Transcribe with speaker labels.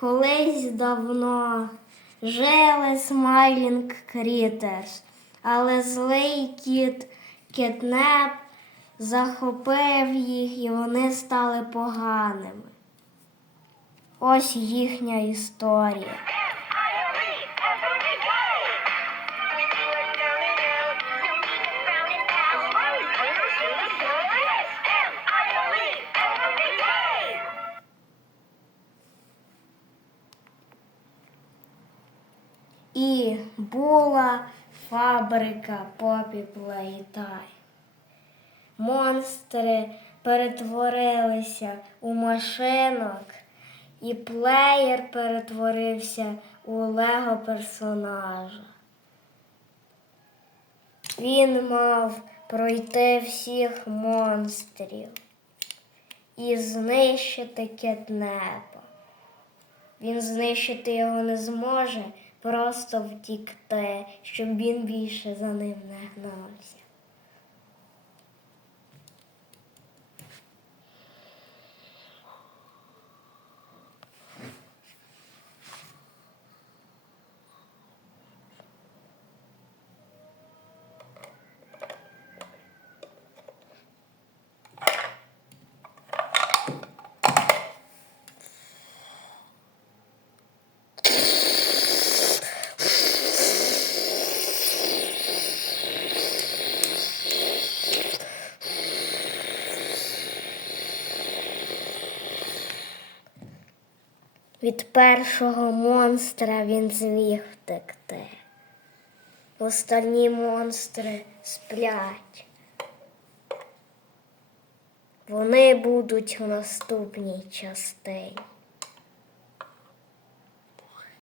Speaker 1: Колись давно жили Смайлінг Крітерс, але злий кіт Кетнеп захопив їх і вони стали поганими. Ось їхня історія. І була фабрика Попі Плейтай. Монстри перетворилися у машинок, і плеєр перетворився у лего персонажа. Він мав пройти всіх монстрів і знищити кетнепа. Він знищити його не зможе, просто втікти, щоб він більше за ним не гнався. Від першого монстра він зміг втекти. Остальні монстри сплять. Вони будуть в наступній частині.